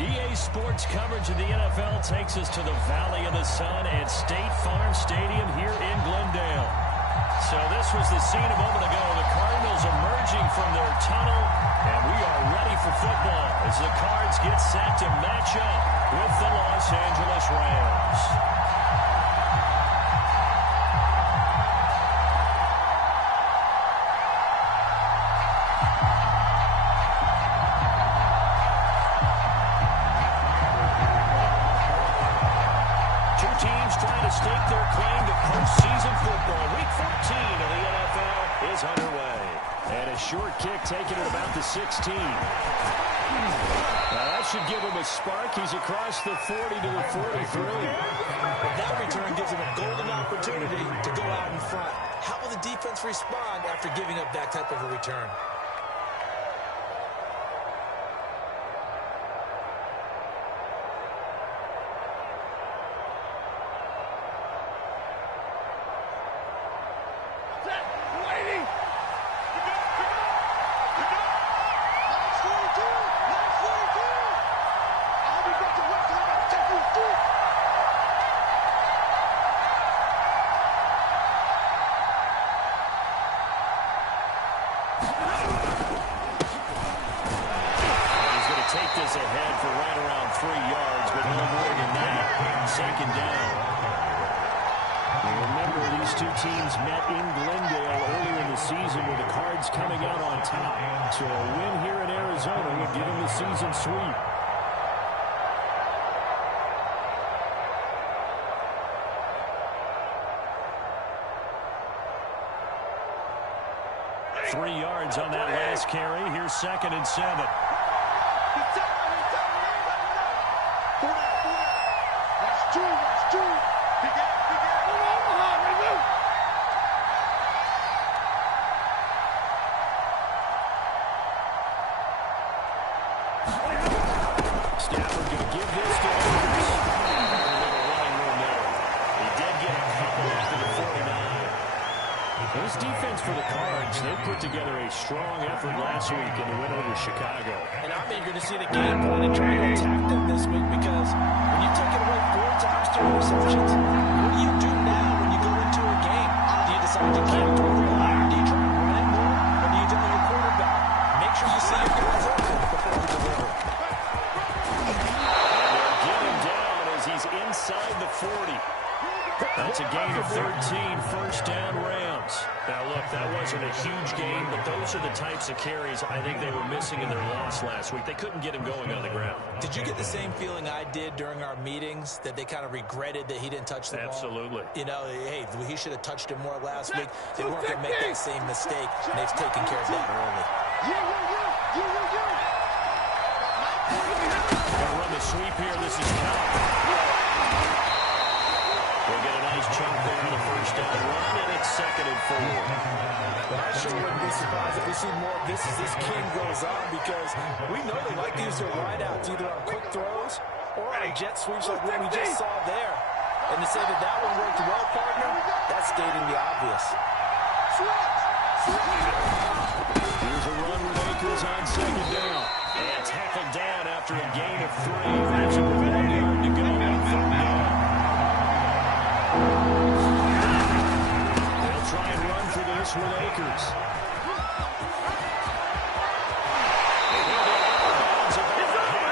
EA Sports coverage of the NFL takes us to the Valley of the Sun at State Farm Stadium here in Glendale. So this was the scene a moment ago. The Cardinals emerging from their tunnel, and we are ready for football as the Cards get set to match up with the Los Angeles Rams. Stake their claim to postseason football. Week 14 of the NFL is underway. And a short kick taken at about the 16. Now that should give him a spark. He's across the 40 to the 43. That return gives him a golden opportunity to go out in front. How will the defense respond after giving up that type of a return? So a win here in Arizona would give him the season sweep. Three yards on that last carry. Here's 2nd and 7. This defense for the Cards, they put together a strong effort last week in the win over Chicago. And I'm eager to see the game plan and try to attack them this week, because when you take it away 4 times to interceptions, what do you do now when you go into a game? Do you decide you can't throw the ball? Do you try and run it more? Or do you tell your quarterback, make sure you see your guys open before you deliver? And they'll get him down as he's inside the 40. That's a gain of 13, first down Rams. Now, look, that wasn't a huge game, but those are the types of carries I think they were missing in their loss last week. They couldn't get him going on the ground. Did you get the same feeling I did during our meetings, that they kind of regretted that he didn't touch the ball? Absolutely. You know, hey, he should have touched him more last week. They weren't going to make that same mistake, and they've taken care of that early. They'll run the sweep here. This is Cobb. We'll get a nice chunk there on the first down run, and it's 2nd and 4. But I sure wouldn't be surprised if we see more of this as this game goes on, because we know they like to use their wideouts either on quick throws or on jet sweeps like what we just saw there. And to say that that one worked well, partner, that's stating the obvious. Here's a run with Akers on 2nd down. And tackled down after a gain of 3. There's a 1 yard to go on 3rd down. They'll try and run for this with Akers.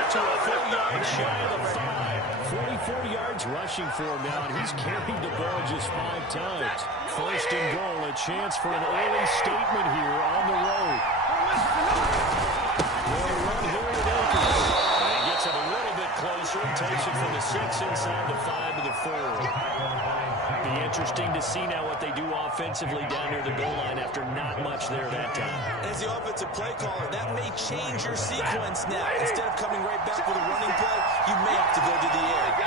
To a full yard shy of the 5. 44 yards rushing for him now, and he's carried the ball just 5 times. 1st and goal, a chance for an early statement here on the road. They'll run here with Akers. And he gets it a little bit closer, takes it from the 6 inside the 5 to the 4. Be interesting to see now what they do offensively down near the goal line after not much there that time. As the offensive play caller, that may change your sequence now. Instead of coming right back with a running play, you may have to go to the air.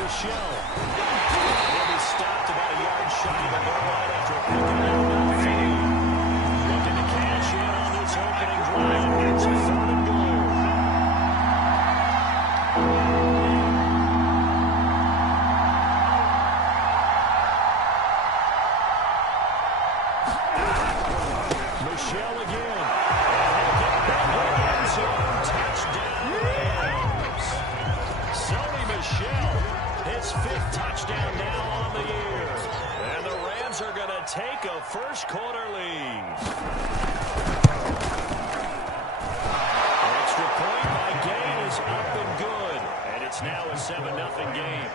Michel. He'll be stopped about a yard shy of the goal line after a pickup of field. Looking to cash in on this opening drive. It's a 3rd and goal. fifth touchdown now on the year. And the Rams are going to take a first quarter lead. Extra point by Gain is up and good. And it's now a 7-0 game.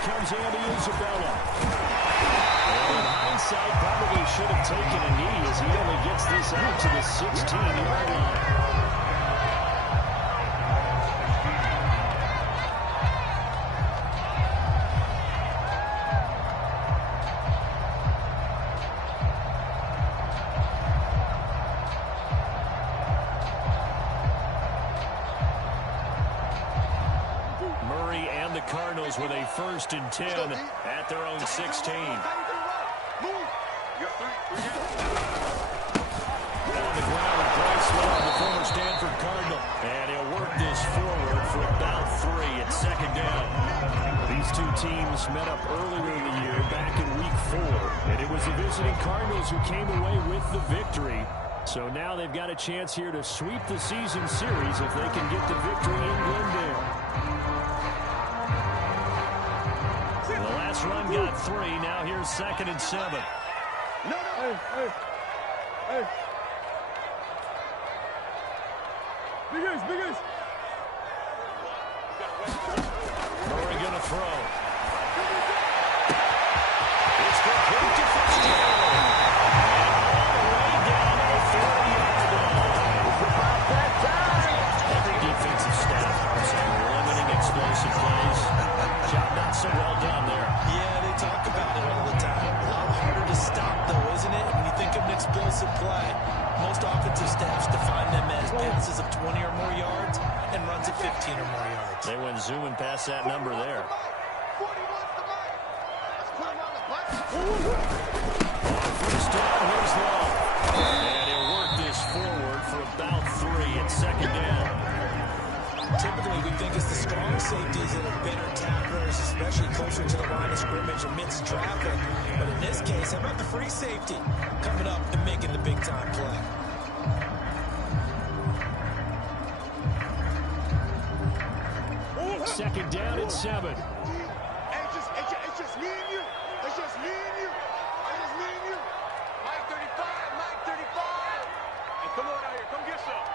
Comes Andy Isabella. And in hindsight, probably should have taken a knee as he only gets this out to the 16-yard line. Cardinals with a 1st and 10 at their own 16. On the ground, Bryce Love, the former Stanford Cardinal, and he'll work this forward for about 3 at 2nd down. These two teams met up earlier in the year, back in Week 4, and it was the visiting Cardinals who came away with the victory. So now they've got a chance here to sweep the season series if they can get the victory in Glendale. The last run got 3. Now here's 2nd and 7. No. Hey. Big ace. Murray going to throw. It's complete to Fitzgerald. Way down to the 40-yard line. About that time. Every defensive staff is limiting explosive plays. Job not so well done there. Yeah, they talk about it all the time. A lot harder to stop, though, isn't it? When you think of an explosive play, most offensive staffs define them as passes of 20 or more yards and runs of 15 or more yards. They went zooming past that number there. On first down, here's Love. And he'll work this forward for about 3 at 2nd down. Typically, we think it's the strong safeties that are better tacklers, especially closer to the line of scrimmage amidst traffic. But in this case, how about the free safety coming up and making the big-time play? Second down and 7. It's just me and you. It's just me and you. Mike 35. Hey, come on out here. Come get some.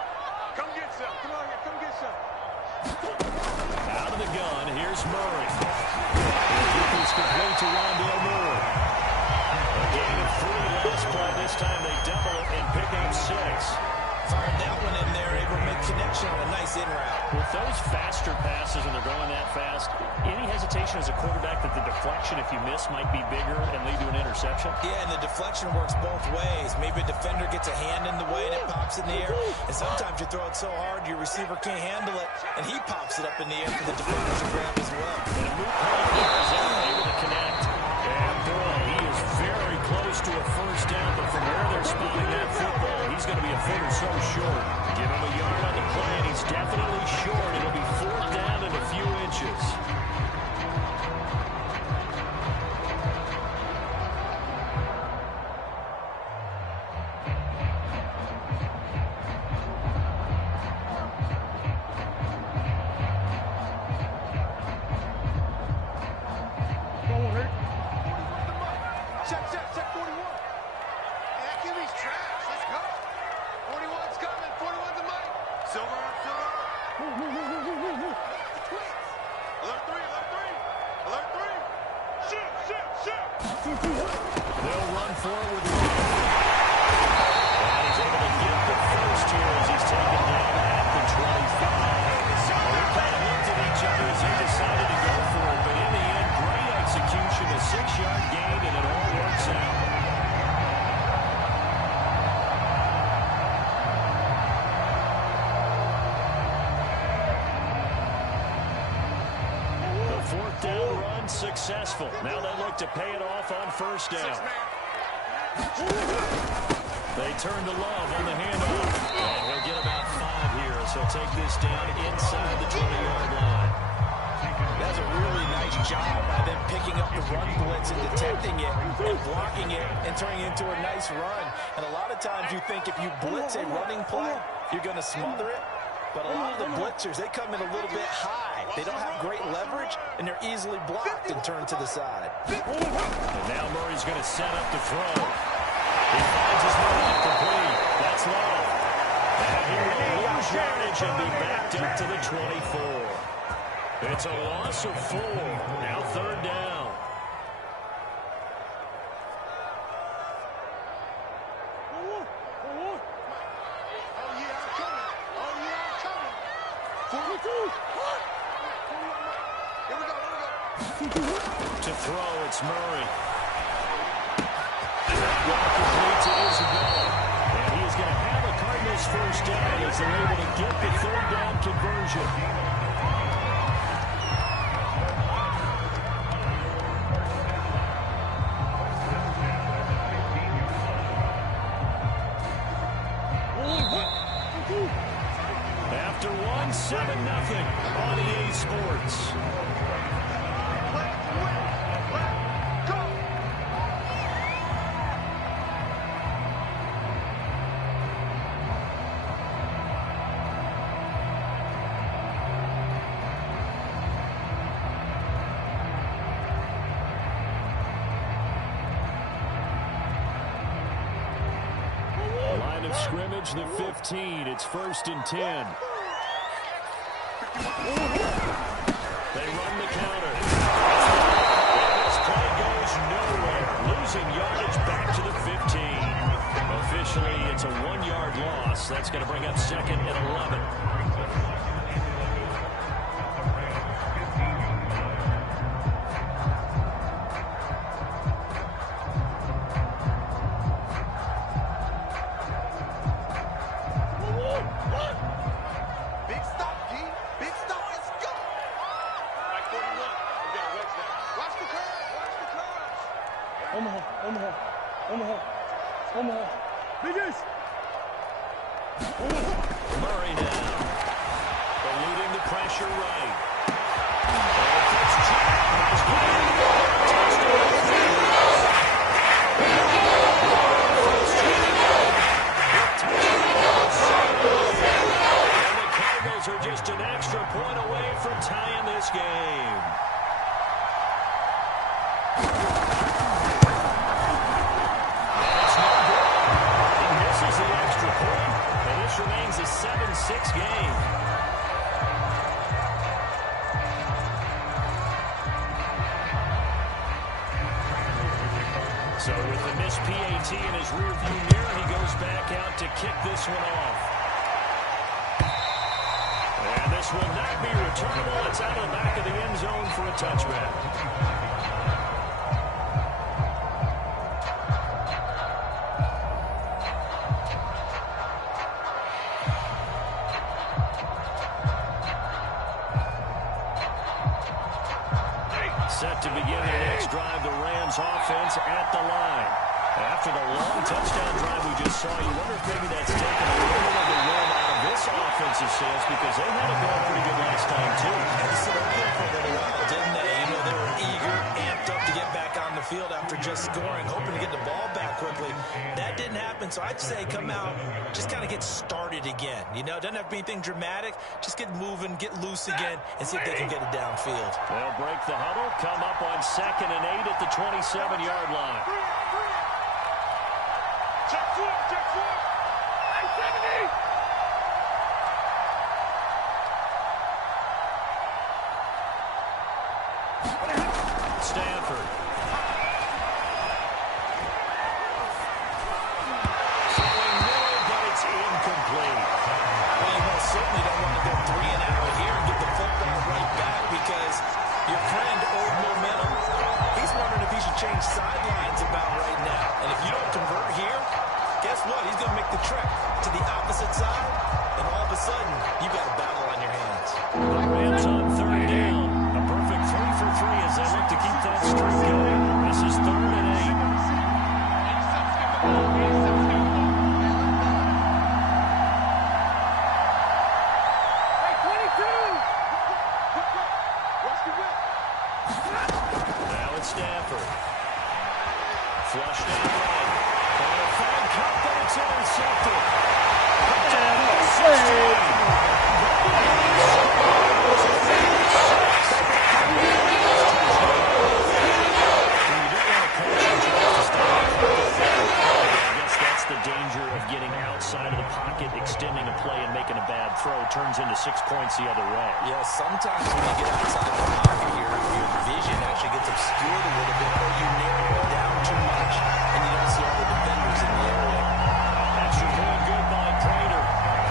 Come on here. Come get some. Out of the gun, here's Murray. It's complete to Rondale Moore. A gain of 3 last play. This time they double it and pick up 6. Fired that one in there, able to make connection on a nice in route. With those faster passes and they're going that fast, any hesitation as a quarterback that the deflection, if you miss, might be bigger and lead to an interception? Yeah, and the deflection works both ways. Maybe a defender gets a hand in the way and it pops in the air. And sometimes you throw it so hard your receiver can't handle it, and he pops it up in the air for the defender to grab as well. And a move play is able to connect. And boy, he is very close to a first down, but from where they're spotting that football, he's going to be a foot or so short. Give him a yard on the play, and he's definitely short. It'll be 4th down and a few inches. Check 41. Hey, that QB's trash. Let's go. 41's coming. 41's the mic. Silver. Alert 3. Shoot. They'll run forward. And he's able to get the first here as he's taken down at the 25. Well, we kind of looked at each other as they decided to go for it, but in the end, great execution, a 6-yard gain, and it all works out. The 4th down run successful. Now they look to pay it off on first down. They turn to Love on the handoff. first down inside the 20-yard line. That's a really nice job by them picking up the run blitz and detecting it and blocking it and turning it into a nice run. And a lot of times you think if you blitz a running play, you're going to smother it. But a lot of the blitzers, they come in a little bit high. They don't have great leverage, and they're easily blocked and turned to the side. And now Murray's going to set up to throw. He finds his man incomplete. That's low. And he will lose yardage and be backed up to the 24. It's a loss of 4. Now third down. To throw, it's Murray. Well, complete to Isabella. And he is going to have a Cardinals first down as they're able to get the third down conversion. After 1, 7-0 on EA Sports. Line of scrimmage, the 15. It's 1st and 10. They run the counter. This play goes nowhere. Losing yardage back to the 15. Officially, it's a 1-yard loss. That's going to bring up 2nd and 11. Murray now. Eluding the pressure right. And the Cardinals are just an extra point away from tying this game. Remains a 7-6 game. So with the missed PAT in his rearview mirror, he goes back out to kick this one off. And this will not be returnable. It's out of the back of the end zone for a touchback. Set to begin their next drive, the Rams offense at the line. After the long touchdown drive we just saw, you wonder if maybe that's taken a little bit of the wind out of this offensive sails because they had it going pretty good last time, too. They sit up there for a little while, didn't they? You know, they were eager, amped up to get back on the field after just scoring, hoping to get the ball back quickly. That didn't happen, so I'd say come out, just kind of get started again. You know, doesn't have to be anything dramatic. Just get moving, get loose again, and see if they can get it downfield. They'll break the huddle, come up on 2nd and 8 at the 27-yard line. Check 4, check 4. Hey, 70. Stanford. Throwing Miller, but it's incomplete. Well, you most certainly don't want to go 3 and out here and get the football right back because your friend, Old Momentum, he's wondering if he should change sidelines about throw turns into 6 points the other way. Yeah, sometimes when you get outside the pocket, your vision actually gets obscured a little bit, or you narrow it down too much, and you don't see all the defenders in the area. Extra point good by Prater.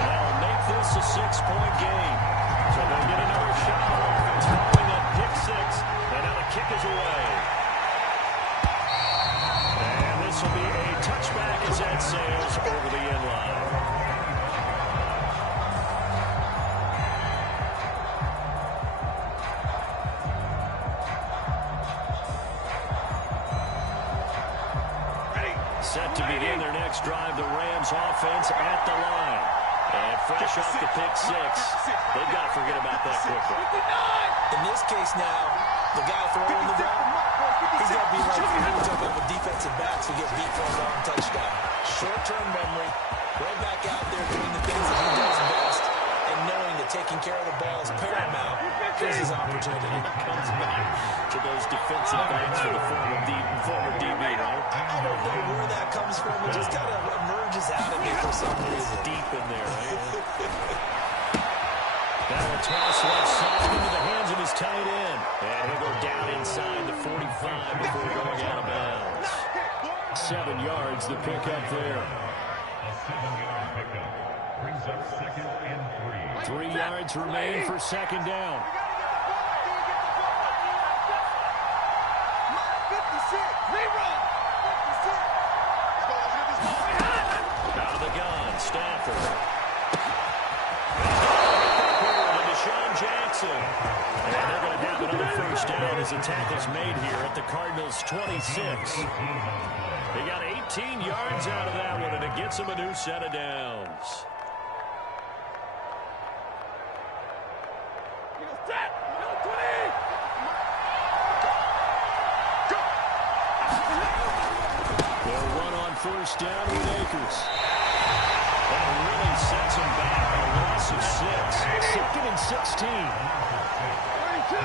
That'll make this a 6-point game. So they'll get another shot on offense following that pick six. And now the kick is away. And this will be a touchback as that sails over the end line. Set to begin their next drive, the Rams offense at the line. And fresh off the pick six, they've got to forget about that quickly. In this case now, the guy throwing the ball, he's got to be like we were talking about with defensive backs who get beat for a long touchdown. Short-term memory, right back out there doing the things that he does best, and knowing that taking care of the ball is paramount. Here's his opportunity. Comes back to those defensive backs for the former DB, right? I don't know where that comes from. It just kind of emerges out of me for some reason. Deep in there, right? Now a toss left side into the hands of his tight end. And he'll go down inside the 45 before going out of bounds. 7 yards, the pickup there. 3 yards remain for second down. Out of the gun, Stafford. Deshaun Jackson. And they're going to have another first down as the tackle's made here at the Cardinals' 26. They got 18 yards out of that one, and it gets them a new set of downs. They'll run on first down with Akers. That really sets them back on a loss of 6. Second and 16. 22.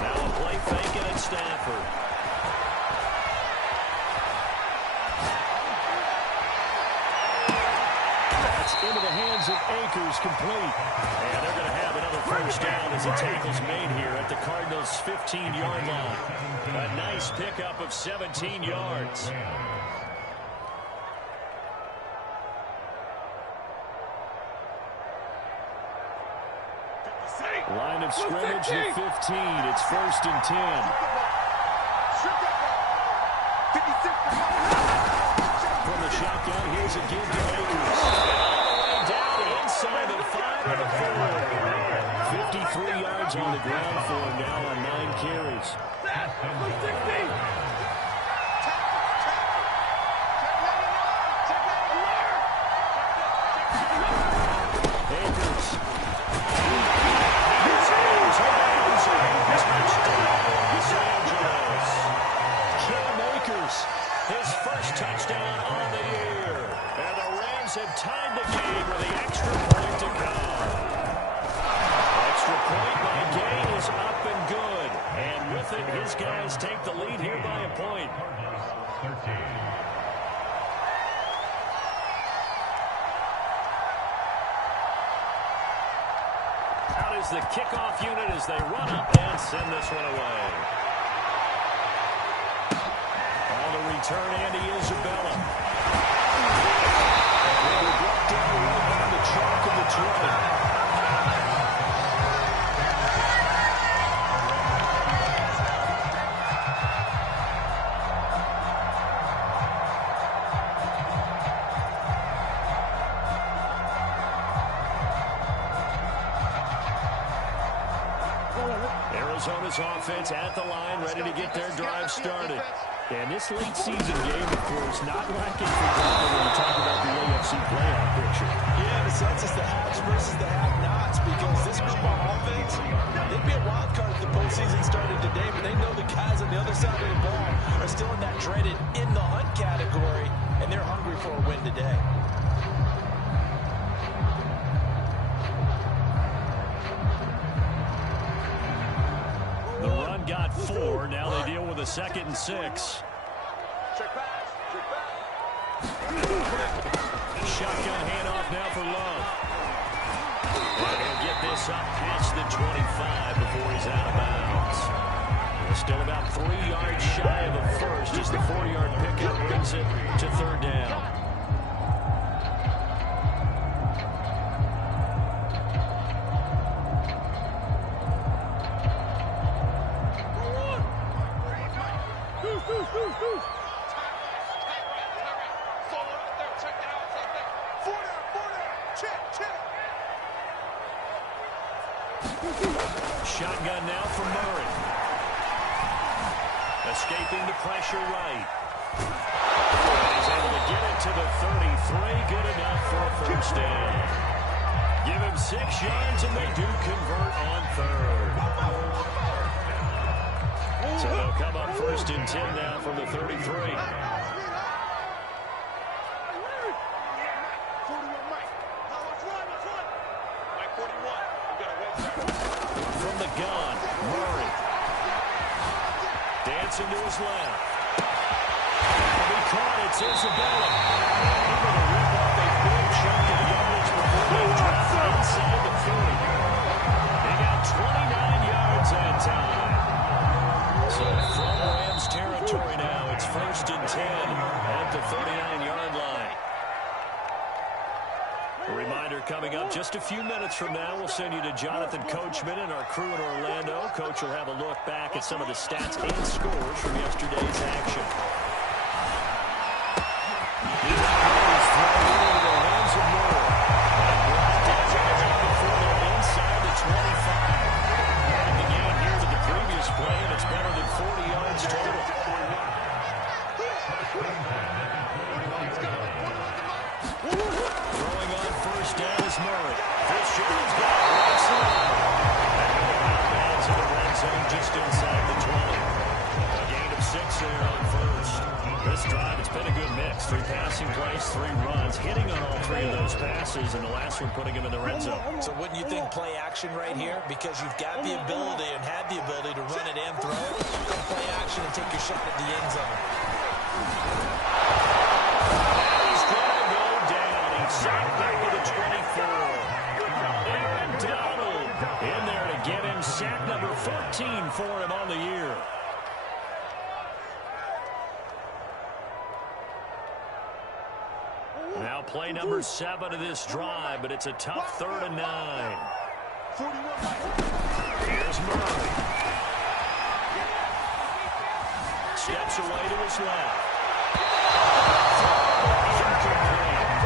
Now a play fake at Stafford. Into the hands of Akers, complete. And they're going to have another first down as the tackle's made here at the Cardinals' 15-yard line. A nice pickup of 17 yards. Line of scrimmage, the 15. It's first and 10. From the shotgun, here's a give to Akers. Inside the 5 and a 4. 53 yards on the ground for him now on 9 carries. Akers. Cam Akers, his first touchdown on the year. And the Rams have tied the game with the extra point to come. Extra point by Gay is up and good. And with it, his guys take the lead here by a point. Out is the kickoff unit as they run up and send this one away. On the return, Andy Isabella. They brought down right on the chalk of the 20. Arizona's offense at the line, ready to get their drive started. And this late season game, of course, not lacking for drama when you talk about the AFC playoff picture. Yeah, in a sense, it's the haves versus the have-nots, because this group on offense, they'd be a wild card if the postseason started today, but they know the guys on the other side of the ball are still in that dreaded in the hunt category, and they're hungry for a win today. a 2nd and 6. Check pass. Check back. Shotgun handoff now for Love. And he'll get this up past the 25 before he's out of bounds. We're still about 3 yards shy of a first as the 4-yard pickup brings it to 3rd down. Shotgun now for Murray. Escaping the pressure right. He's able to get it to the 33. Good enough for a first down. Give him 6 yards and they do convert on 3rd. So they'll come up 1st and 10 now from the 33. From the gun, Murray. Dancing to his left. And he caught it, it's Isabella. Able to rip off a big chunk of yardage before they drop inside the 30. They got 29 yards that time. So from Rams territory now, it's 1st and 10 at the 39-yard line. A reminder coming up just a few minutes from now, we'll send you to Jonathan Coachman and our crew in Orlando. Coach will have a look back at some of the stats and scores from yesterday's action. He's thrown into the hands of Moore. Before they're inside the 25. And the game here to the previous play, and it's better than 40 yards total. Throwing on 1st down is Murray. Fitzgerald's got it right side. Bounds in the red zone just inside the 20. A gain of 6 there on 1st. This drive, it's been a good mix. 3 passing plays, 3 runs. Hitting on all 3 of those passes, and the last one putting him in the red zone. So wouldn't you think play action right here? Because you've got the ability and had the ability to run it and throw it. Go play action and take your shot at the end zone. Sacked back to the 24. Aaron Donald in there to get him sack number 14 for him on the year. Now play number 7 of this drive, but it's a tough 3rd and 9. Here's Murray. Steps away to his left.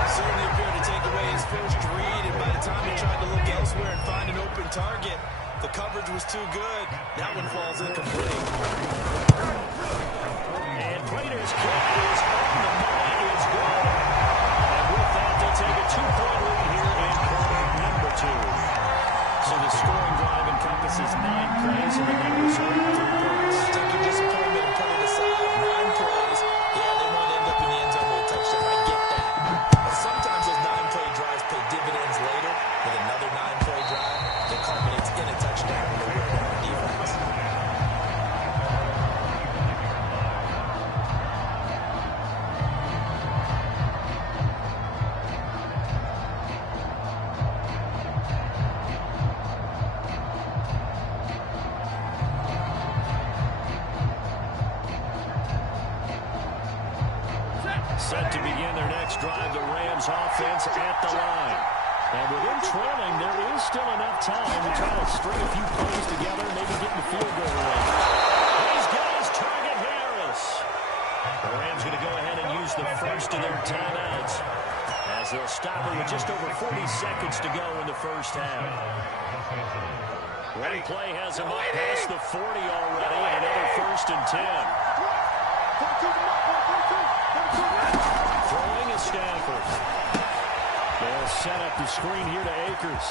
Certainly appeared to take away his first read, and by the time he tried to look elsewhere and find an open target, the coverage was too good. That one falls incomplete. And Prater's kick is on the money. It's good. And with that, they'll take a 2-point lead here in quarter number 2. So the scoring drive encompasses 9 plays, and the numbers are 3 points. Take your disappointment and put it aside. 9 plays. Yeah, they won't end up in the end zone with a touchdown. I get that. But sometimes those 9-play drives pay dividends later with another 9-play drive that culminates in a touchdown when they work on defense. Set to begin their next drive, the Rams offense at the line. And with them trailing, there is still enough time to try to string a few plays together and maybe get in the field goal range. These guys target Harris. The Rams going to go ahead and use the first of their timeouts as they'll stop it with just over 40 seconds to go in the first half. One play has him up past the 40 already, and another 1st and 10. Throwing is Stafford. They'll set up the screen here to Akers.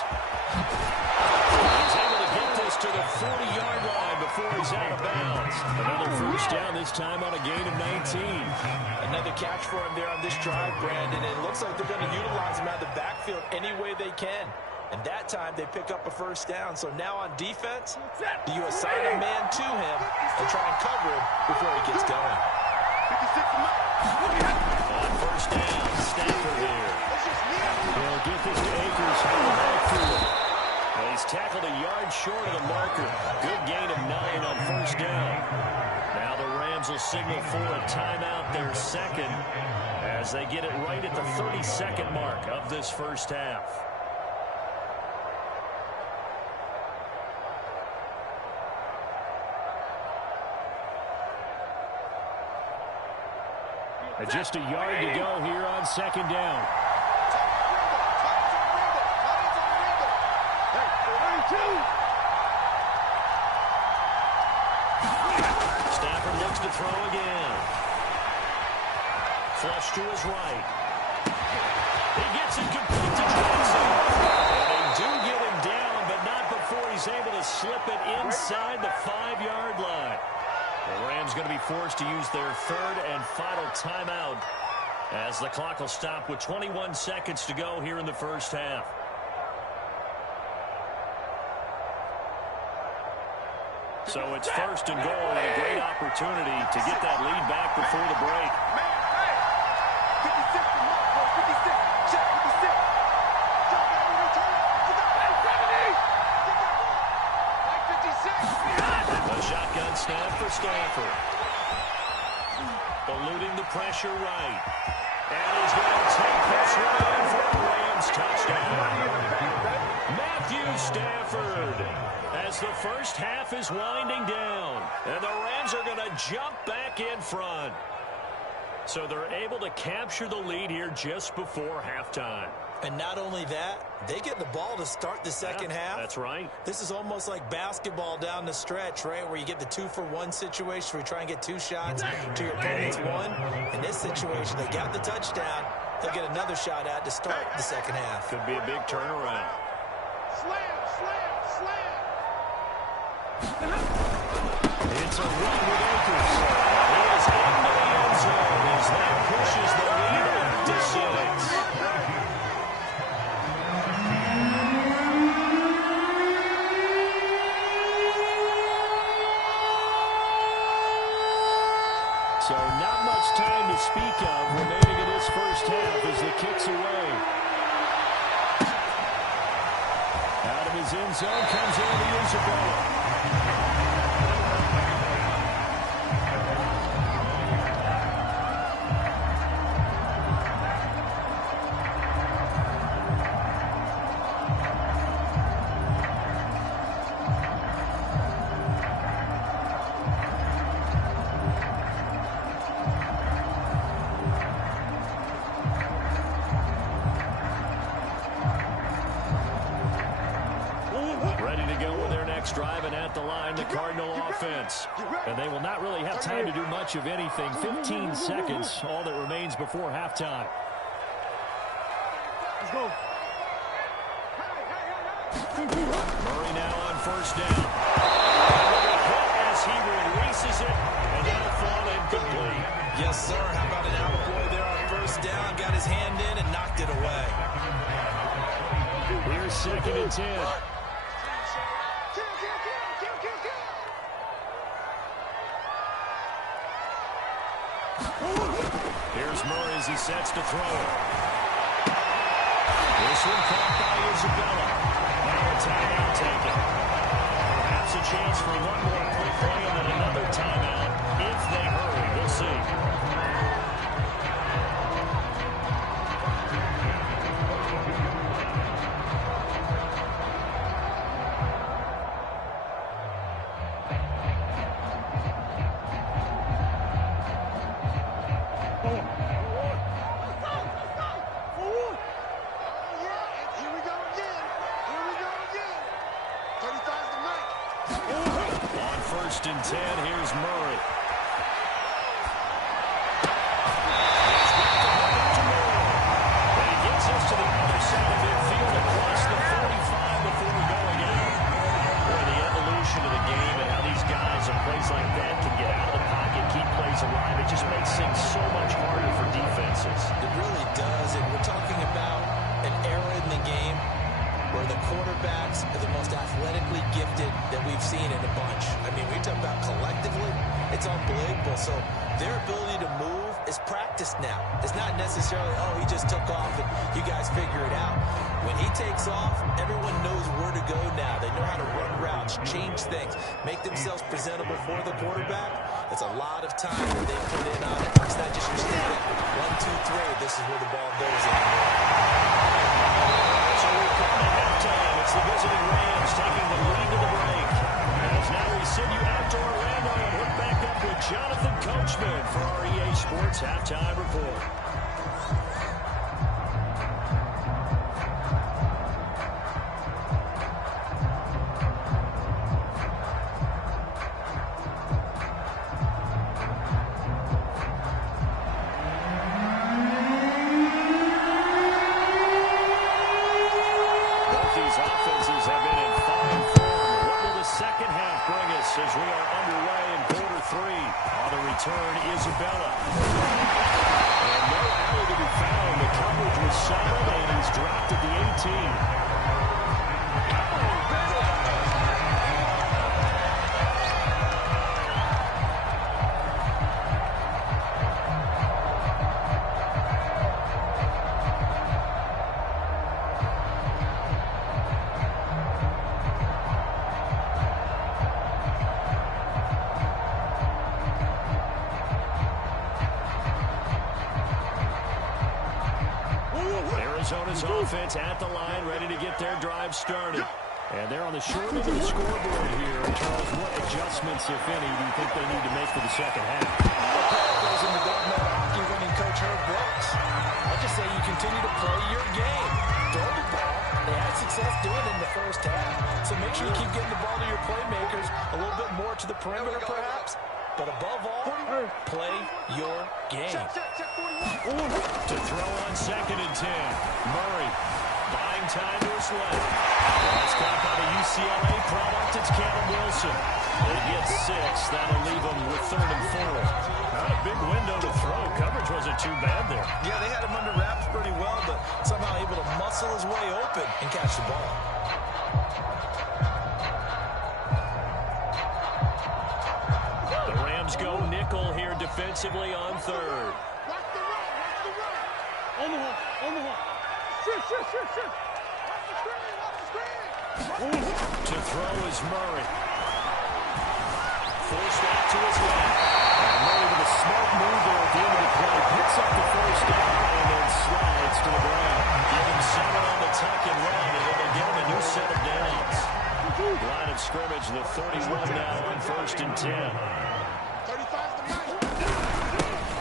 He's able to get this to the 40-yard line before he's out of bounds. Another first down, this time on a gain of 19. Another catch for him there on this drive, Brandon. It looks like they're going to utilize him out of the backfield any way they can. And that time they pick up a first down. So now on defense, do you assign a man to him and try and cover him before he gets going? On first down, Stafford here. He'll get this to Akers. Well, he's tackled a yard short of the marker. Good gain of 9 on first down. Now the Rams will signal for a timeout, their second, as they get it right at the 30-second mark of this first half. And just a yard to go here on second down. Stafford looks to throw again. Flush to his right. He gets it complete to Johnson. And they do get him down, but not before he's able to slip it inside the 5-yard line. The Rams going to be forced to use their third and final timeout as the clock will stop with 21 seconds to go here in the first half. So it's first and goal and a great opportunity to get that lead back before the break. A shotgun snap for Stafford. Eluding the pressure right. And he's going to take this one for a Rams touchdown. Matthew Stafford, as the first half is winding down. And the Rams are going to jump back in front. So they're able to capture the lead here just before halftime. And not only that, they get the ball to start the second half. That's right. This is almost like basketball down the stretch, right, where you get the 2-for-1 situation where you try and get 2 shots to your opponent's 1. In this situation, they got the touchdown. They'll get another shot at to start the second half. Could be a big turnaround. Slam, slam, slam. It's a run with Akers. He is into the end zone as that pushes the lead up to 6. So not much time to speak of remaining in this first half as the kick's away. Out of his end zone comes Andy Isabella. Driving at the line, the Cardinal offense. And they will not really have time to do much of anything. 15 seconds, all that remains before halftime. Let's go. Murray now on first down. As he releases it, and that'll fall incomplete. Yes, sir. How about an attaboy there on first down? Got his hand in and knocked it away. Here's second and 10. Here's Murray as he sets to throw. This one caught by Isabella. Now a timeout taken. Perhaps a chance for one more quick play and then another timeout if they hurry. We'll see. First and 10, here's Murray. And he gets us to the other side of midfield across the 45 before going out. Boy, the evolution of the game and how these guys in plays like that can get out of the pocket, keep plays alive, it just makes things so much harder for defenses. It really does, and we're talking about an era in the game where the we've seen in a bunch. I mean, we talk about collectively, it's unbelievable. So their ability to move is practiced now. It's not necessarily, oh, he just took off and you guys figure it out. When he takes off, everyone knows where to go now. They know how to run routes, change things, make themselves presentable for the quarterback. It's a lot of time that they put in on it. It's not just your static 1, 2, 3. This is where the ball goes anymore. So we've come to halftime. It's the visiting Rams taking the lead to the break. As now we send you out to Orlando and hook back up with Jonathan Coachman for our EA Sports Halftime Report. As we are underway in quarter 3 on the return, Isabella. And no alley to be found. The coverage was solid, and he's dropped at the 18. Arizona's offense at the line, ready to get their drive started. And they're on the short end of the scoreboard here. Charles, what adjustments, if any, do you think they need to make for the second half? Goes into government hockey winning coach Herb Brooks. I just say you continue to play your game. Throw the ball. They had success doing it in the first half. So make sure you keep getting the ball to your playmakers a little bit more to the perimeter, perhaps. But above all, play your game. To throw on 2nd and 10. Murray buying time to his left. That's caught by the UCLA product. It's Caleb Wilson. They get 6. That'll leave them with 3rd and 4. Not a big window to throw. Coverage wasn't too bad there. Yeah, they had him under wraps pretty well, but somehow able to muscle his way open and catch the ball. The Rams go nickel here defensively on 3rd. Watch the run. Watch the run. Omaha. Sure. Watch the screen. To throw is Murray. Forced out to his left. And Murray with a smart move there at the end of the play. Picks up the first down and then slides to the ground. Give him 7 on the tuck and run, and then they give him a new set of downs. Line of scrimmage, the 31 now on 1st and 10. 35's the night.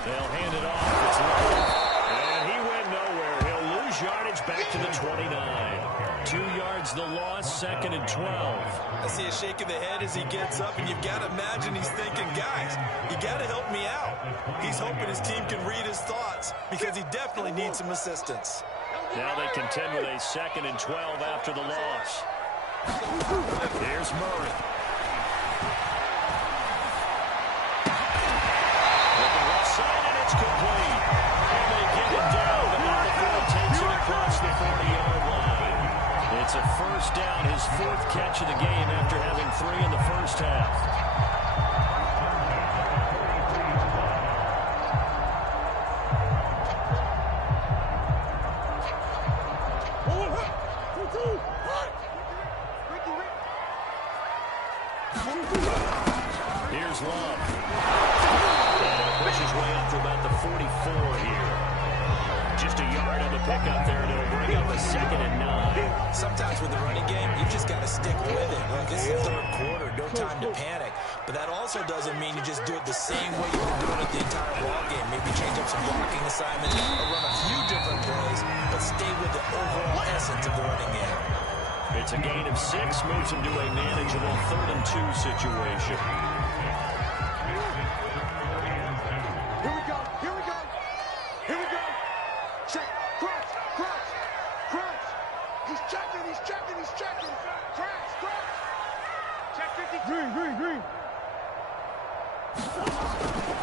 They'll hand it off. It's low. And he went nowhere. He'll lose yardage back to the 29. 2 yards the loss, 2nd and 12. I see a shake of the head as he gets up, and you've got to imagine he's thinking, guys, you got to help me out. He's hoping his team can read his thoughts because he definitely needs some assistance. Now they contend with a 2nd and 12 after the loss. Here's Murray. Looking left side, and it's complete. And they get it down, but now the ball takes it across the 40-yard line. It's a first down, his 4th catch of the game after having 3 in the first half. Here's Love. And pushes way up to about the 44 here. Just a yard on the pickup there, and it'll bring up a 2nd and 9. Sometimes with the running game, you just got to stick with it. Look, this is the 3rd quarter, no time to panic. But that also doesn't mean you just do it the same way you've been doing it the entire ball game. Maybe change up some blocking assignments or run a few different plays, but stay with the overall essence of the running game. It's a gain of 6, moves him to a manageable 3rd and 2 situation. Here we go. Check. Crunch. He's checking. Crunch. Check 50. Green.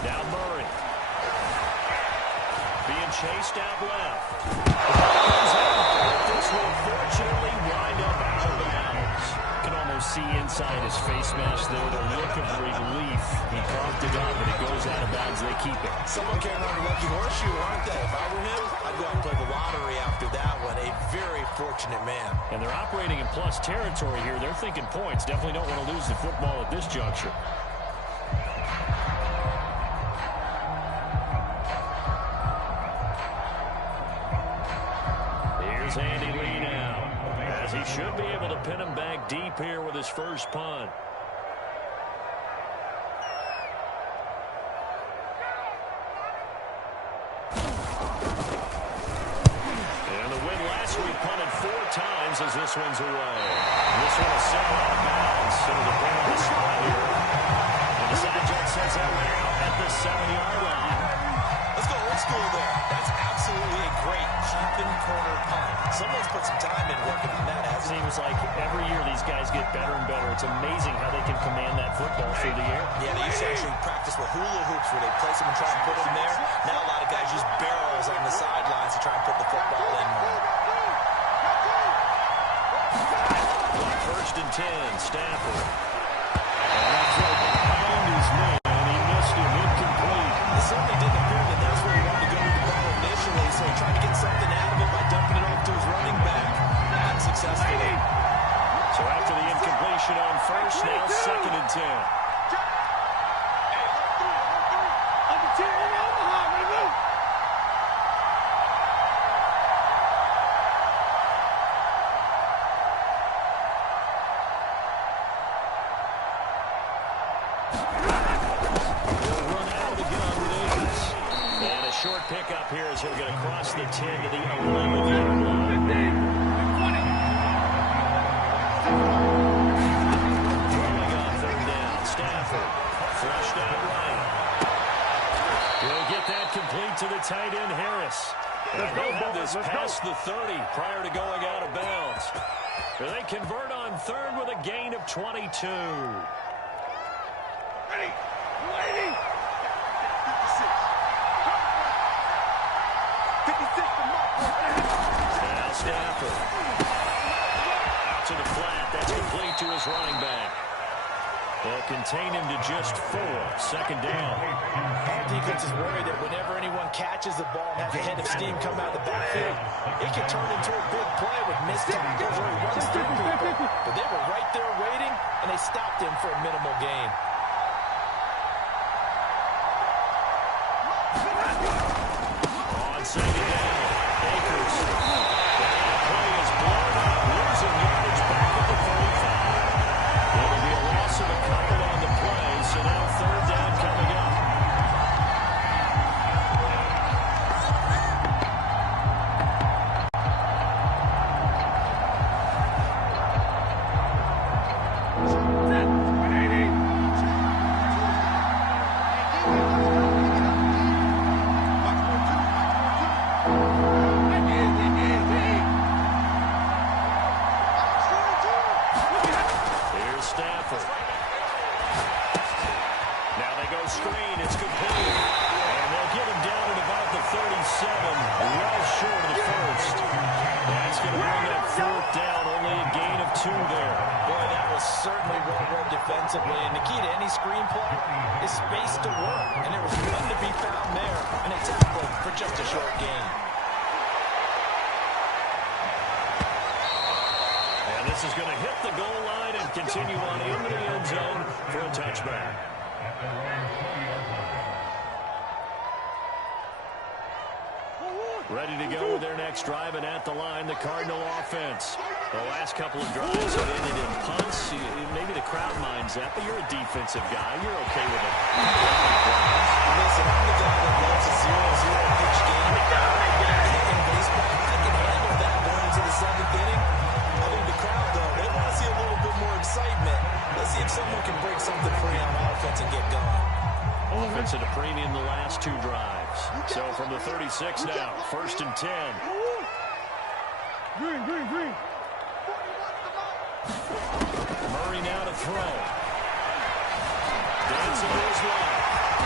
Now Murray. Being chased out left. This will fortunately wind up out of bounds. Can almost see inside his face mask there the look of relief. He coughed it up, and it goes out of bounds. They keep it. Someone carrying around a lucky horseshoe, aren't they? If I were him, I'd go out and play the lottery after that one. A very fortunate man. And they're operating in plus territory here. They're thinking points. Definitely don't want to lose the football at this juncture. Here's Andy Lee now, as he should be able to pin him back deep here with his first punt. And the win last week punted 4 times as this one's away. This one will sail out of bounds, so the ball on the spot here. And the side jet sets that one out at the 7-yard line. Let's go old school there. That's absolutely a great keeping corner punt. Someone's put some time in working on that. It seems like every year these guys get better and better. It's amazing how they can command that football through the air. Yeah, they used to actually practice with hula hoops where they place them and try and put them there. Now a lot of guys use barrels on the sidelines to try and put the football in. First and 10, Stafford. And that throw behind his man, and he missed him, incomplete. It certainly didn't appear that that's where he wanted to go with the ball initially, so he tried to get something out of it by dumping it off to his running back. Unsuccessfully. So after the incompletion on first, now second and 10. Short pickup here as he'll get across the 10 to the 11-yard line. Throwing on third down, Stafford. Flushed out right. He'll get that complete to the tight end, Harris. And they'll have this past the 30 prior to going out of bounds. They convert on third with a gain of 22. Now Stafford. Out to the flat. That's complete to his running back. They'll contain him to just 4. Second down. Our defense is worried that whenever anyone catches the ball and has a head of steam come out of the backfield, it can turn into a big play with missed tackles or he runs through people. But they were right there waiting, and they stopped him for a minimal gain. On second down, Akers. That play is blown up, losing yardage back at the 35. It'll be a loss of a couple on the play, so now third down coming up. Screen, it's complete. And they'll get him down at about the 37, well short of the first. That's going to bring that fourth down, only a gain of 2 there. Boy, that was certainly well read defensively. And the key to any screen play is space to work. And there was none to be found there. And a tackle for just a short gain. And this is going to hit the goal line and continue on into the end zone for a touchback. Ready to go with their next drive, and at the line, the Cardinal offense. The last couple of drives have ended in punts. Maybe the crowd minds that, but you're a defensive guy. You're okay with it. Listen, I'm the guy that loves a 0-0 pitch game. In baseball, I can handle that going into the 7th inning. I think the crowd, though, they want to see a little bit more excitement. Let's see if someone can break something free on offense and get going. Offense at a premium the last 2 drives. So from the 36 now, first and 10. Green. Murray now to throw. Dancing to his left.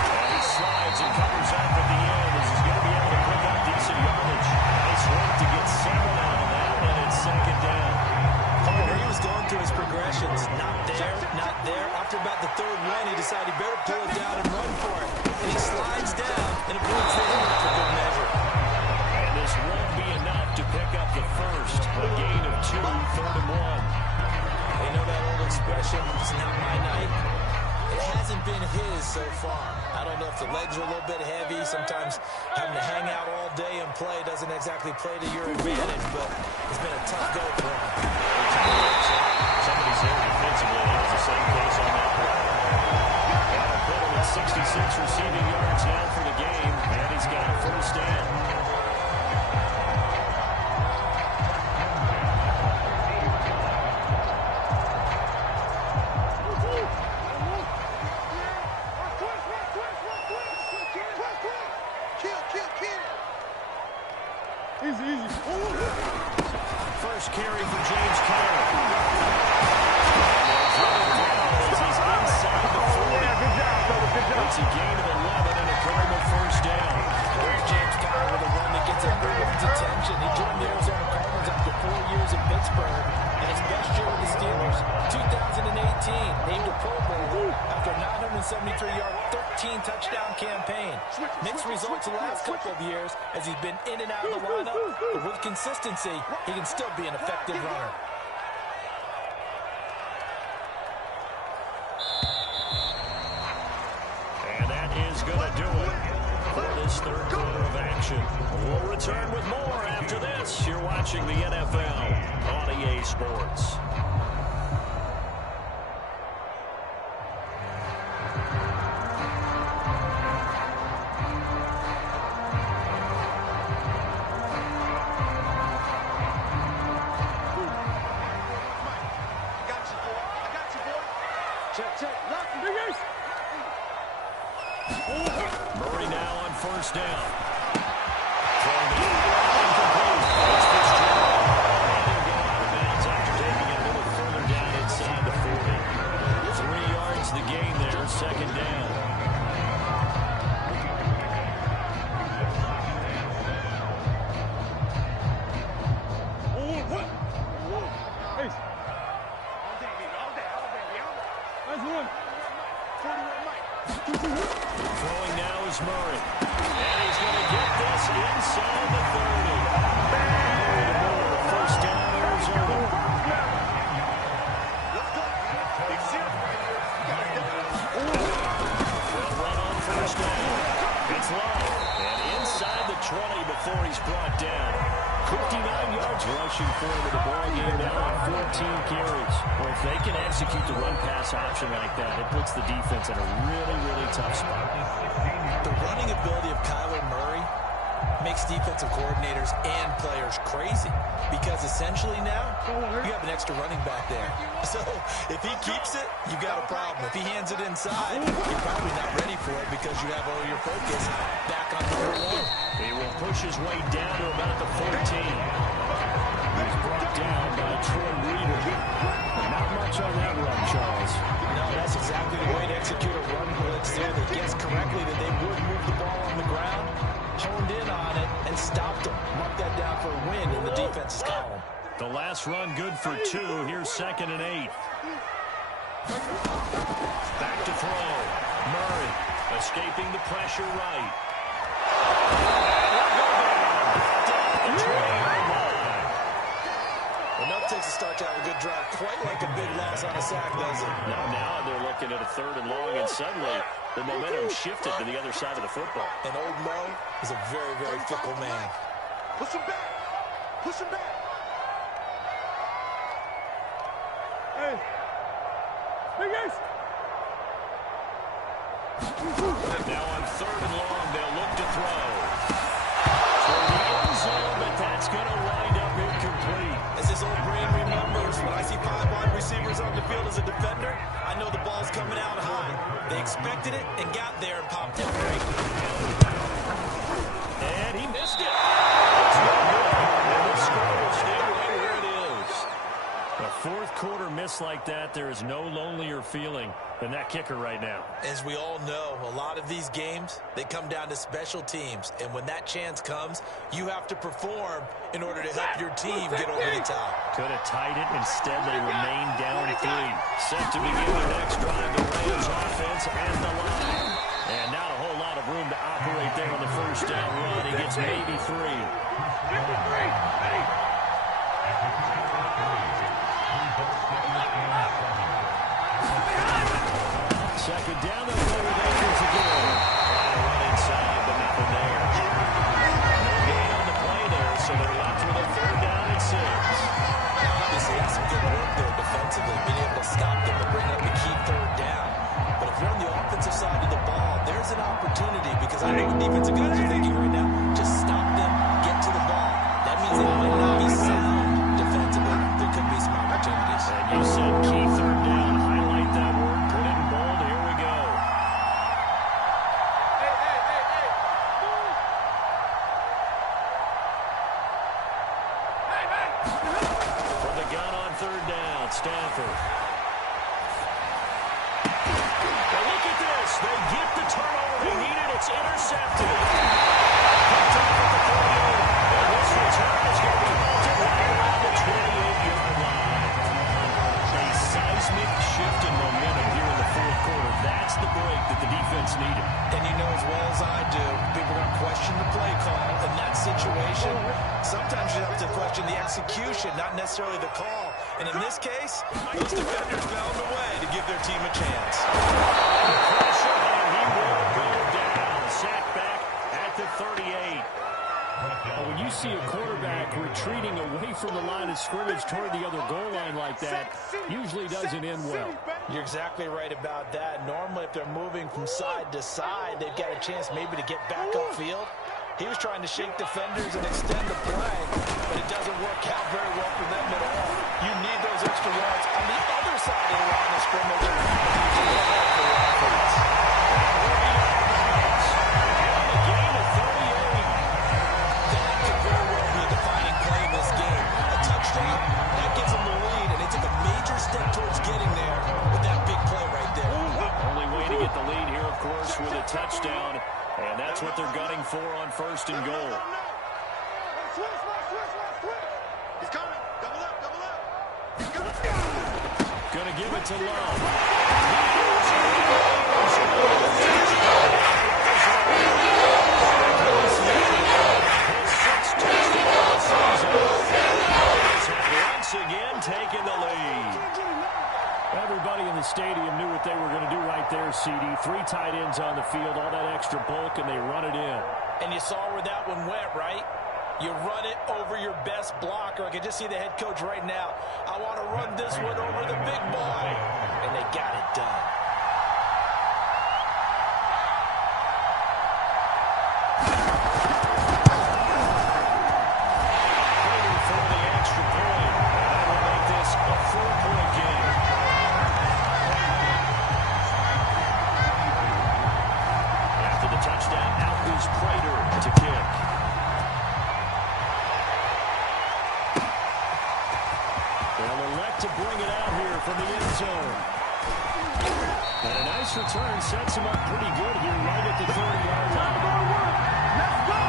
And he slides and covers up at the end as he's going to be able to pick up decent yardage. Nice work to get 7 out of that, and it's second down. Where he was going through his progressions, not got there. After about the third one, he decided he better pull it down and run for it. And he slides down and avoids the hit for good measure. And this won't be enough to pick up the first. A gain of 2, 3rd and 1. They know that old expression, it's not my night. It hasn't been his so far. I don't know if the legs are a little bit heavy. Sometimes having to hang out all day and play doesn't exactly play to your advantage, but it's been a tough go for him. Somebody's there defensively. That was the same case on that play. That'll put him at 66 receiving yards now for the game, and he's got a first down. First carry for James Conner. He's inside the 40. It's a gain of 11 and a Cardinal first down. There's James Conner with a run that gets everyone's attention. He joined the Arizona Cardinals after 4 years in Pittsburgh, and his best year with the Steelers, 2018, named a Pro Bowler after a 973-yard, 13-touchdown campaign. Mixed results the last couple of years as he's been in and out of the lineup, but with consistency, he can still be an effective runner. And that is going to do it for this third quarter of action. We'll return with more after this. You're watching the NFL on EA Sports. Murray now on first down. Throwing it incomplete. It's Fitzgerald. And he'll go out of bounds after taking it a little further down inside the 40. 3 yards the gain there, second down. Throwing now is Murray. And he's going to get this inside the 30. First down, Arizona. They'll run on first down. It's low. And inside the 20 before he's brought down. 59 yards rushing forward the ball game now on 14 carries. Well, if they can execute the run-pass option like that, it puts the defense in a really, really tough spot. The running ability of Kyler Murray makes defensive coordinators and players crazy because essentially now you have an extra running back there. So if he keeps it, you got a problem. If he hands it inside, you're probably not ready for it because you have all your focus back on number 1. He will push his way down to about the 14. He's brought down by Troy Reader. Not much on that run, Charles. No, that's exactly the way to execute a run blitz there. They guessed correctly that they would move the ball on the ground, honed in on it, and stopped them. Mark that down for a win in the defense's column. The last run good for 2. Here's 2nd and 8. Back to throw. Murray escaping the pressure right. Enough takes a start to have a good drive. Quite like a big loss on a sack, does it? Now they're looking at a 3rd and long, and suddenly the momentum shifted to the other side of the football. And old Mo is a very, very fickle man. Push him back. Push him back. Hey. Hey, guys. Now on 3rd and long, they'll look to throw. Toward the end zone, but that's going to wind up incomplete. As his old brain remembers, when I see 5 wide receivers on the field as a defender, I know the ball's coming out high. They expected it and got there and popped it great. And he missed it. It's no good. And the score will stay right where it is. A 4th quarter miss like that, there is no lonelier feeling than that kicker right now. As we all know, a lot of these games, they come down to special teams. And when that chance comes, you have to perform in order to help your team get over the top. Could have tied it. Instead, they remain down 3. Set to begin their next drive, the Rams offense at the line. And not a whole lot of room to operate there on the first down run. He gets maybe 3. Second down, they'll go with Akers again. Trying to run inside, but nothing there. No gain on the play there, so they're left with a 3rd down and 6. Obviously, that's some good work there defensively, being able to stop them and bring up the key 3rd down. But if you're on the offensive side of the ball, there's an opportunity, because I know what defensive guys are thinking right now. Just stop them, get to the ball. That means they might not be sound defensively. There could be some opportunities. And you said key 3rd down. Highlight that word. Put it in bold. Here we go. For the gun on 3rd down, Stanford. Now look at this. They get the turnover they needed. It's intercepted. Picked up at the 48. And this return is going to be halted right around the 28-yard line. A seismic shift in momentum here in the 4th quarter. That's the break that the defense needed. And you know as well as I do, people are going to question the play call in that situation. Sometimes you have to question the execution, not necessarily the call. And in this case, those defenders found a way to give their team a chance. Pressure, and he will go down. Sack back at the 38. When you see a quarterback retreating away from the line of scrimmage toward the other goal line like that, usually doesn't end well. You're exactly right about that. Normally, if they're moving from side to side, they've got a chance maybe to get back upfield. He was trying to shake defenders and extend the play, but it doesn't work out very well for them at all. You need those extra yards on the other side of the line of scrimmage. That gives them the lead, and they took a major step towards getting there with that big play right there. Only way to get the lead here, of course, with a touchdown, and that's what they're gunning for on 1st and goal. He's coming. Double up. He's coming. Gonna give it to Love. Once again taking the lead. Everybody in the stadium knew what they were going to do right there, CD. 3 tight ends on the field, all that extra bulk, and they run it in. And you saw where that one went, right? You run it over your best blocker. I can just see the head coach right now. I want to run this one over the big boy. And they got it done. Return sets him up pretty good here right at the 30-yard line. Let's go!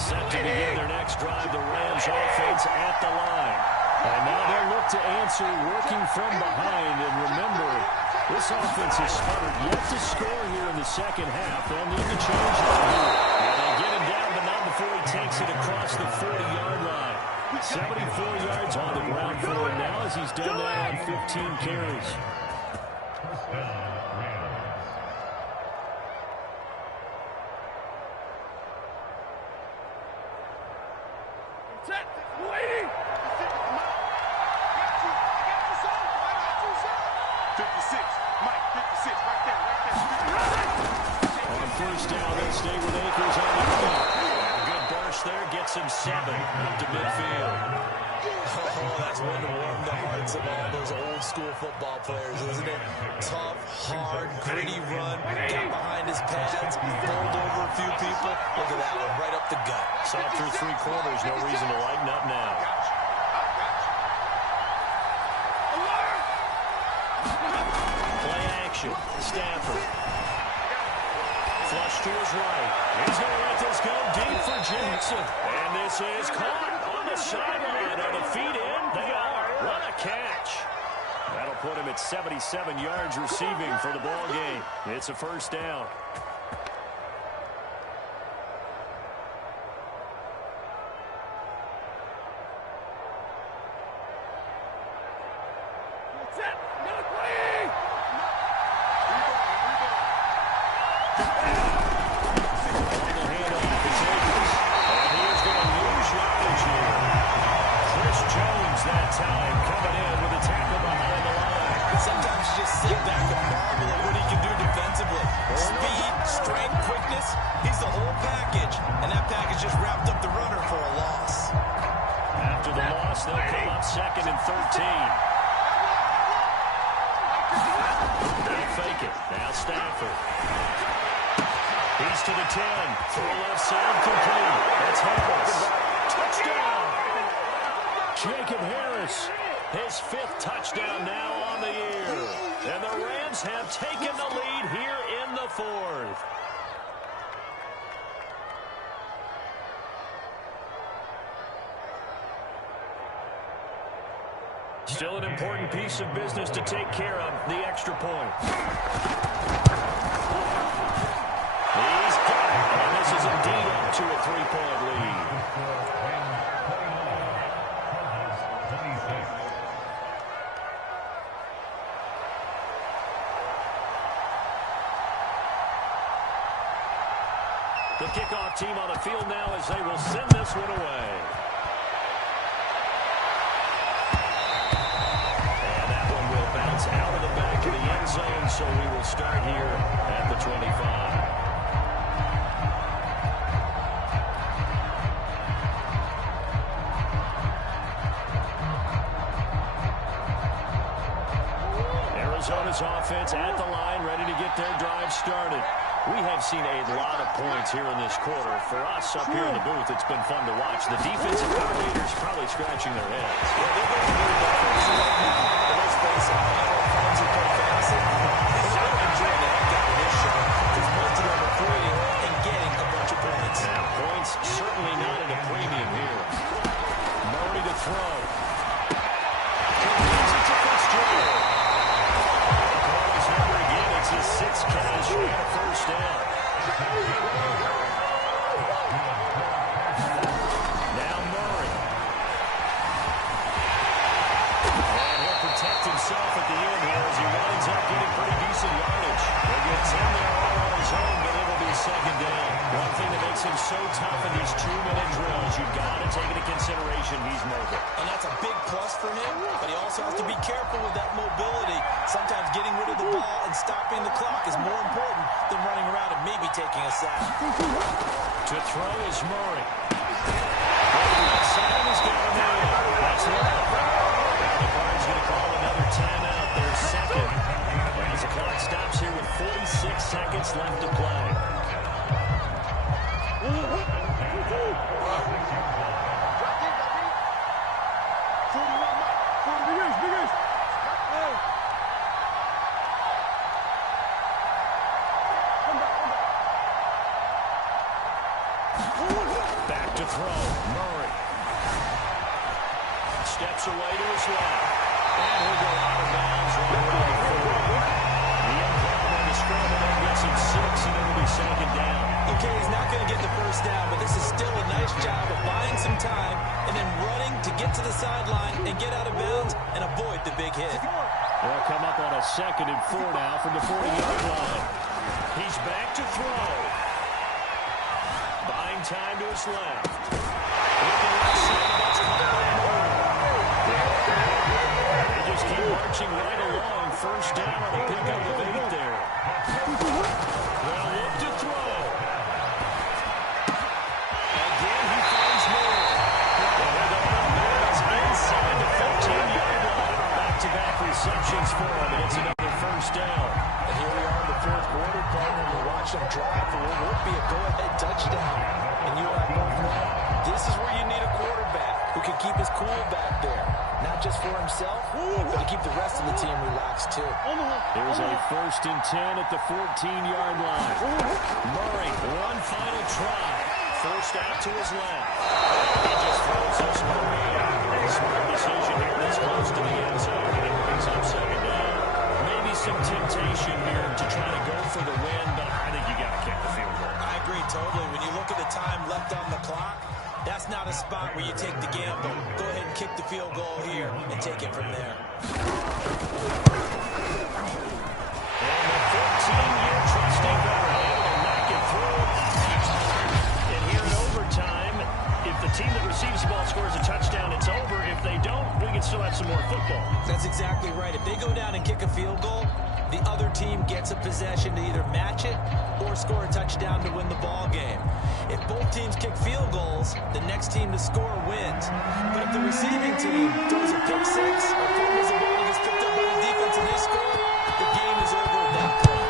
Set to begin their next drive, the Rams offense at the line. And now they'll look to answer working from behind. And remember, this offense is smart. Yet to score here in the second half. They'll need to change that here. And they get him down, but not before he takes it across the 40-yard line. 74 yards on the ground for him now as he's done that on 15 carries. Him 7 up to midfield. Oh, that's one to warm the hearts of all those old school football players, isn't it? Tough, hard, gritty run, got behind his pads, bowled over a few people. Look at that one, right up the gut. Saw through 3 quarters, no reason to lighten up now. Play action, Stafford. Flush to his right. He's going to let this go deep for Jackson. And this is caught on the sideline. Are the feet in? They are. What a catch. That'll put him at 77 yards receiving for the ball game. It's a first down. Jacob Harris, his 5th touchdown now on the year. And the Rams have taken the lead here in the 4th. Still an important piece of business to take care of, the extra point. He's got it, and this is indeed up to a 3-point lead. The kickoff team on the field now as they will send this one away. And that one will bounce out of the back of the end zone, so we will start here at the 25. Arizona's offense at the line, ready to get their drive started. We have seen a lot of points here in this quarter. For us up here in the booth, it's been fun to watch. The defensive coordinators probably scratching their heads. Yeah, they're going to be crazy right now. But let's face it, our fans who play fantasy, I'm enjoying the heck out of this show because most of them are creating and getting a bunch of points. Now, points certainly not at a premium here. Murray to throw. It's a first down. It's his 6th catch and a first down. Now Murray. And he'll protect himself at the end here as he winds up getting pretty decent yardage. He'll get 10 there all on his own, but it'll be 2nd down. One thing that makes him so tough in these 2-minute drills, you've got to take into consideration he's mobile. And that's a big plus for him, but he also has to be careful with that mobility. Sometimes getting rid of the ball and stopping the clock is more important than running around and maybe taking a sack. To throw is Murray. Outside has got him in. That's left. The Cards going to call another timeout. Their 2nd. As the clock stops here with 46 seconds left to play. Back to throw. Murray. Steps away to his left. And he'll go out of bounds right around the 4. The inbound on the scramble and gets him 6, and it'll be 2nd down. Okay, he's not going to get the first down, but this is still a nice job of buying some time and then running to get to the sideline and get out of bounds and avoid the big hit. They'll come up on a 2nd and 4 now from the 40-yard line. He's back to throw. Buying time to his left. They just keep marching right along. First down on a pickup of 8 there. They'll look to throw. Again, he finds more. cool back there. Not just for himself, but to keep the rest of the team relaxed, too. Here's a 1st and 10 at the 14-yard line. Murray, one final try. Forced out to his left. He just throws this one away. Smart decision here this close to the end zone. And it brings up 2nd down. Maybe some temptation here to try to go for the win, but I think you got to kick the field goal. I agree totally. When you look at the time left on the clock, that's not a spot where you take the gamble. Go ahead and kick the field goal here and take it from there. And the 14-year trusting veteran able to knock it through. And here in overtime, if the team that receives the ball scores a touchdown, it's over. If they don't, we can still have some more football. That's exactly right. If they go down and kick a field goal, the other team gets a possession to either match it or score a touchdown to win the ball game. If both teams kick field goals, the next team to score wins. But if the receiving team throws a pick six or fumbles the ball and gets picked up by the defense and they score, the game is over at that point.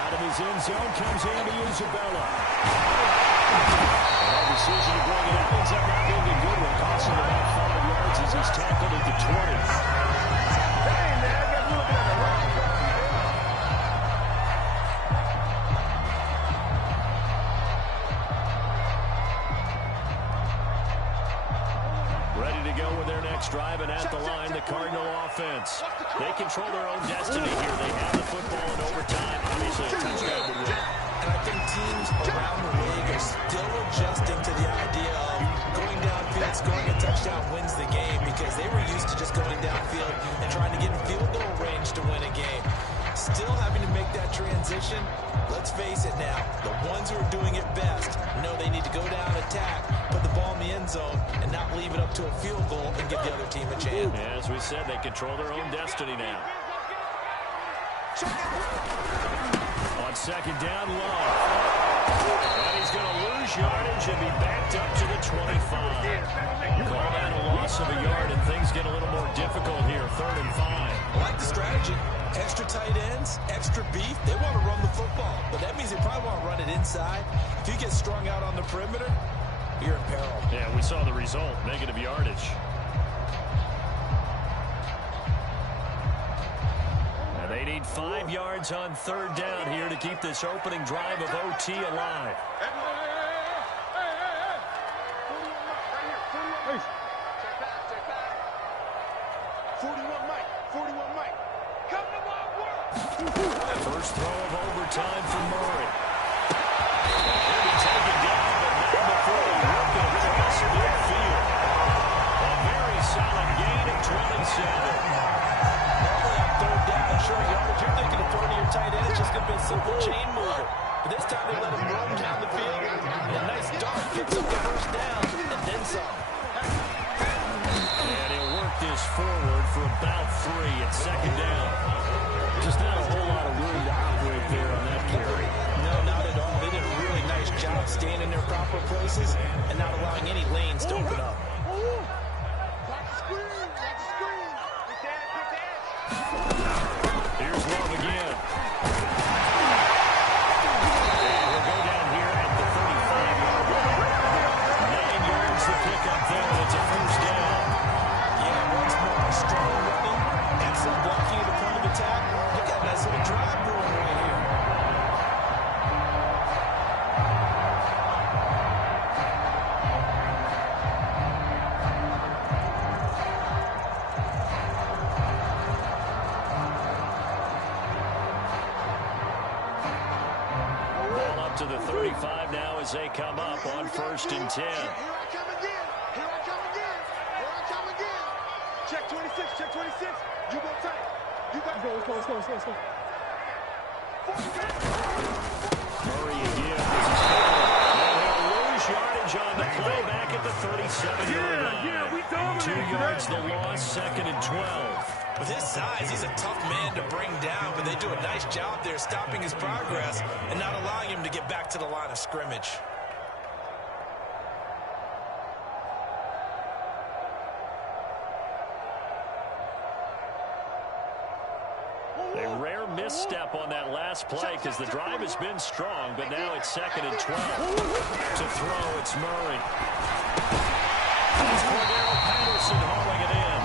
Out of his end zone comes Andy Isabella. And a decision to bring it out ends up not being a good one. Costs him about 5 yards as he's tackled at the 20. Driving at the line, the Cardinal offense. They control their own destiny here. They have the football in overtime. Obviously, a touchdown would win. And I think teams around the league are still adjusting to the idea of going downfield, scoring a touchdown wins the game, because they were used to just going downfield and trying to get in field goal range to win a game. Still having to make that transition. Let's face it now, the ones who are doing it best know they need to go down, attack, put the ball in the end zone, and not leave it up to a field goal and give the other team a chance. As we said, they control their own destiny now. On 2nd down, Love. And he's going to lose yardage and be backed up to the 25. Call that a loss of a yard, and things get a little more difficult here. 3rd and 5. I like the strategy. Extra tight ends, extra beef. They want to run the football, but that means they probably want to run it inside. If you get strung out on the perimeter, you're in peril. Yeah, we saw the result, negative yardage. And they need 5 yards on 3rd down here to keep this opening drive of OT alive. First throw of overtime for Murray. He'll be taken down, but not before working across midfield. A very solid gain of 27. Normally on 3rd down, short yardage, you're thinking of throwing to your tight end. It's just going to be a simple chain mover. But this time they let him roam down the field. And a nice dart picks up the 1st down and then some. And he'll work this forward for about 3 at 2nd down. Just not a whole lot of room to operate there on that carry. No, not at all. They did a really nice job staying in their proper places and not allowing any lanes to open up. Here's Love again. And he'll go down here at the 35-yard line. 9 yards to pick up there, and it's a 1st down. Yeah, once more, strong running, excellent blocking at the point of attack. Look at that nice little drive going right here. Ball up to the 35 now as they come up on 1st and 10. Here I come again. Here I come again. Here I come again. Check 26. Check 26. You go tight. You got go. Let's go. Murray again. And he'll lose yardage on the play back at the 37-yard line. 2 yards the loss, 2nd and 12. With his size, he's a tough man to bring down, but they do a nice job there stopping his progress and not allowing him to get back to the line of scrimmage. They rare misstep on that last play because the drive has been strong, but now it's 2nd and 12. To throw, it's Murray. It's Cordero Patterson hauling it in.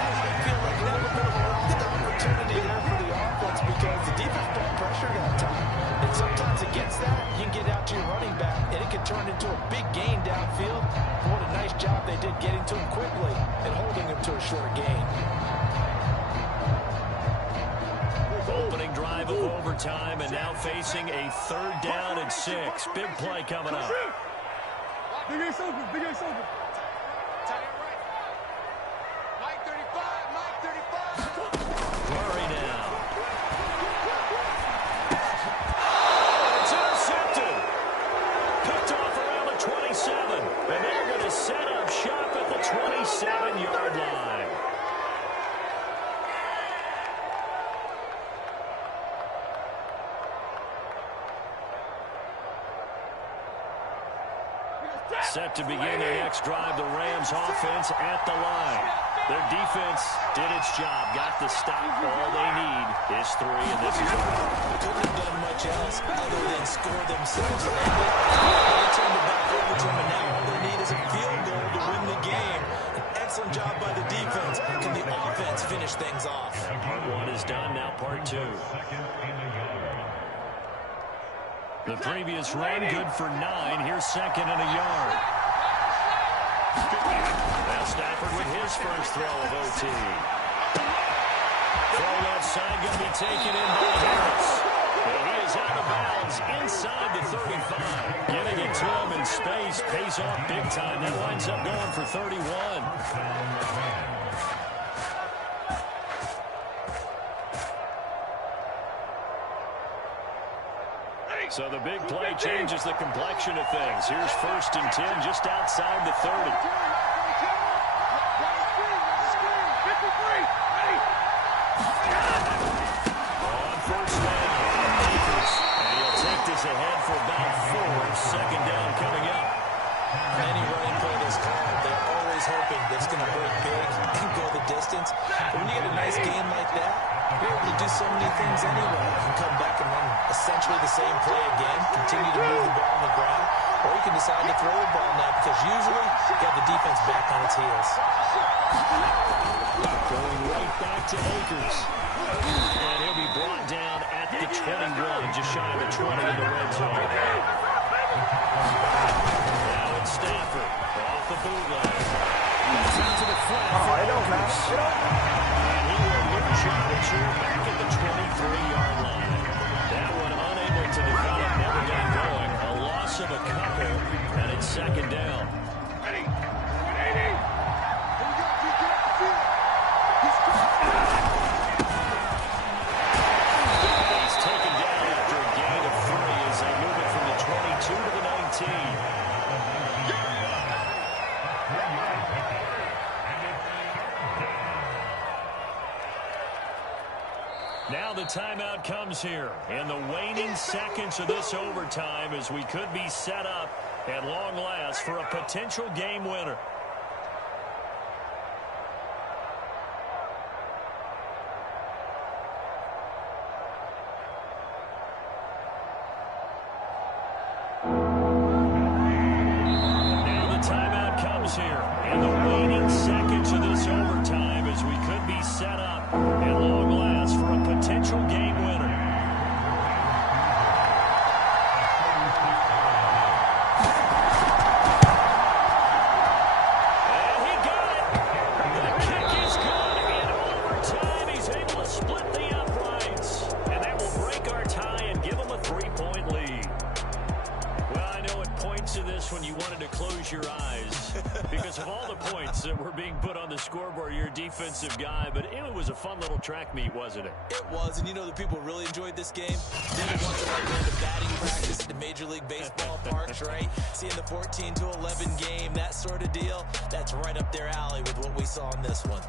That might feel like a little bit of a lost opportunity there for the offense because the defense brought pressure that time. And sometimes against that, you can get out to your running back, and it can turn into a big gain downfield. What a nice job they did getting to him quickly and holding him to a short gain. Opening drive of overtime, and now facing a 3rd down and 6. Big play coming up. Big Ace open, Big Ace open. Tight end right. Mike 35, Mike 35. Murray now. It's intercepted. Picked off around the 27. And they're going to set up shop at the 27-yard line. Set to begin their next drive, the Rams offense at the line. Their defense did its job, got the stop. All they need is 3, and this is over. Couldn't have done much else other than score themselves. They turned it back over to them, and now all they need is a field goal to win the game. An excellent job by the defense. Can the offense finish things off? Part 1 is done, now part 2. The previous run, good for 9. Here's 2nd and a yard. Now Stafford with his first throw of OT. Throw left side going to be taken in by Harris. And he is out of bounds inside the 35. Getting it to him in space pays off big time. That winds up going for 31. So the big play changes the complexion of things. Here's 1st and 10 just outside the 30. On 1st down, Akers. And he'll take this ahead for about 4. 2nd down coming up. Any running play this call, they're always hoping that it's going to break big and go the distance. But when you get a nice game like that, you're able to do so many things anyway. You can come back and run essentially the same play again, continue to move the ball on the ground, or you can decide to throw the ball now because usually you have the defense back on its heels. Going right back to Akers. And he'll be brought down at the 21, just shy of the 20 in the red zone. Now it's Stafford off the bootleg. Into the flat. Oh, it don't matter. And he will lose yardage here back at the 23-yard line. That one unable to develop, never got going. A loss of a couple, and it's 2nd down. He's taken down after a gain of 3 as they move it from the 22 to the 19. Now the timeout comes here in the waning seconds of this overtime as we could be set up at long last for a potential game winner. Now the timeout comes here in the waning seconds of this overtime as we could be set up at long last for a potential game winner. And he got it. The kick is good. In overtime, he's able to split the uprights. And that will break our tie and give him a 3-point lead. Well, I know it points to this when you wanted to close your eyes because of all the points that were being put on the scoreboard. You're a defensive guy, but it was a fun little track meet, wasn't it? It was, and you know the people really enjoyed this game? They the ones that like going to batting practice at the Major League Baseball parks, right? Seeing the 14-11 game, that sort of deal, that's right up their alley with what we saw in this one.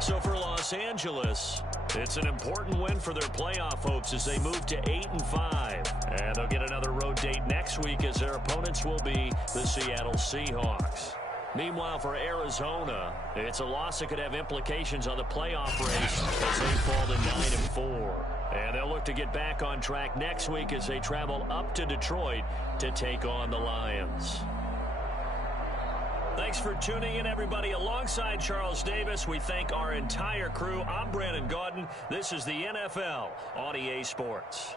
So for Los Angeles, it's an important win for their playoff hopes as they move to 8-5. And they'll get another road date next week as their opponents will be the Seattle Seahawks. Meanwhile, for Arizona, it's a loss that could have implications on the playoff race as they fall to 9-4. And they'll look to get back on track next week as they travel up to Detroit to take on the Lions. Thanks for tuning in, everybody. Alongside Charles Davis, we thank our entire crew. I'm Brandon Gaudin. This is the NFL on EA Sports.